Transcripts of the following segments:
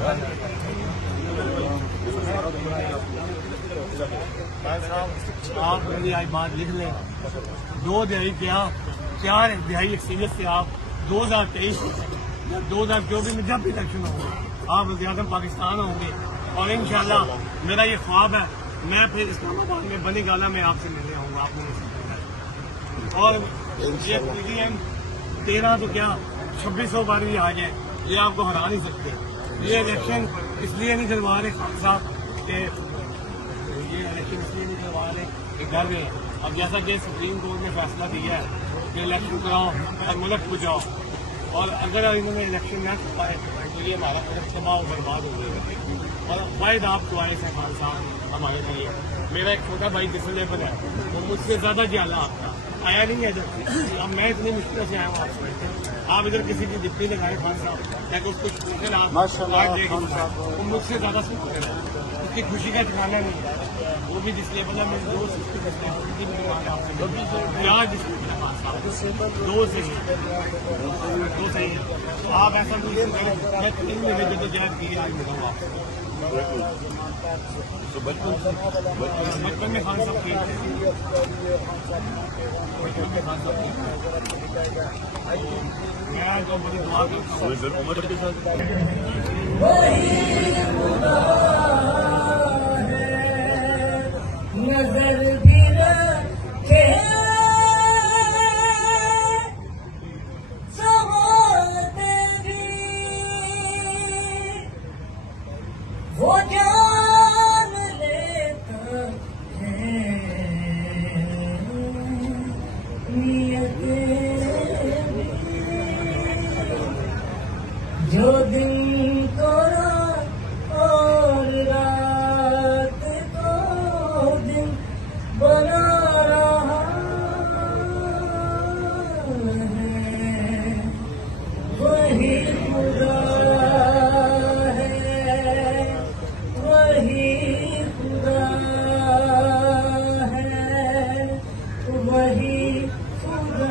आप मेरी आज बात लिख लें। 2 दिहाई क्या 4 दिहाई एक्सपीरियंस से आप 2023 या 2024 में जब भी इलेक्शन होंगे आप वज़ीर-ए-आज़म पाकिस्तान होंगे और इंशाल्लाह मेरा ये ख्वाब है मैं फिर इस्लामाबाद में बनी गाला में आपसे मिलने आऊँगा। आपने और ये PDM 13 तो क्या 2600 बार भी आ जाए ये आपको हरा नहीं सकते। ये इलेक्शन इसलिए नहीं करवा रहे खान साहब के ये इलेक्शन इसलिए नहीं करवा रहे कि डर रहे हैं। अब जैसा कि सुप्रीम कोर्ट ने फैसला दिया है कि इलेक्शन कराओ और मुल्क को जाओ और अगर इन्होंने इलेक्शन न करवाए तो ये हमारा मुल्क तबाह और बर्बाद हो जाएगा। और वाहिद आप चॉइस है खान साहब हमारे लिए। मेरा एक छोटा भाई डिसेबल है वो मुझसे ज्यादा जाला आपका आया नहीं है। अब मैं इतनी मुश्किल से आया हूँ आप इधर किसी की डिप्टी लगाए खान साहब ताकि उसको स्कूटर आप वो मुझसे ज्यादा स्कूटर है उसकी खुशी का ठिकाना नहीं है। वो भी डिस्लेबल है मेरे 2 सही है। आप ऐसा मैं 3 महीने जदोजहद की आज मिलूंगा आपको। बचपन में खान साहब की मैं तो बड़ी दुआ करता हूँ नजर भी रखे समाते भी वो जान लेता है नियतें भी जो दिन को रात और रात को दिन बना रहा है वही खुदा है वही खुदा है वही खुदा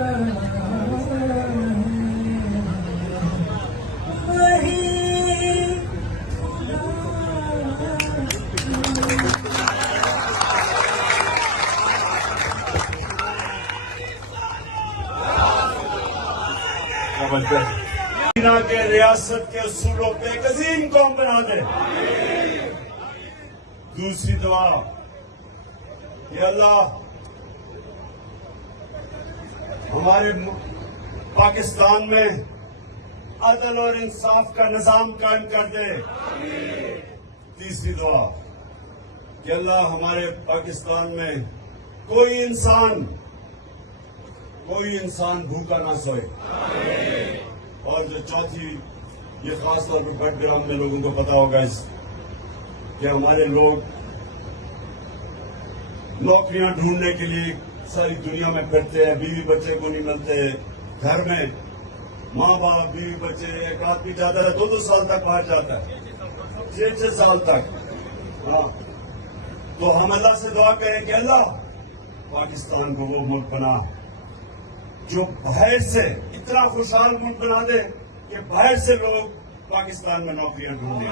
के रियासत के असूलों पे एक अजीम कौम बना दे। दूसरी दुआ ये अल्लाह हमारे पाकिस्तान में अदल और इंसाफ का निजाम कायम कर दे। तीसरी दुआ कि अल्लाह हमारे पाकिस्तान में कोई इंसान भूखा ना सोए। और जो चौथी ये खास तौर पर बर्थडे हमने लोगों को पता होगा कि हमारे लोग नौकरियां ढूंढने के लिए सारी दुनिया में फिरते हैं, बीवी बच्चे को नहीं मिलते। घर में माँ बाप बीवी बच्चे एक आदमी जाता है 2-2 साल तक बाहर जाता है 6-6 साल तक। हाँ तो हम अल्लाह से दुआ करें कि अल्लाह पाकिस्तान को वो मुल्क बना जो बाहर से इतना खुशहाल मुल्क बना दे कि बाहर से लोग पाकिस्तान में नौकरियां ढूंढें।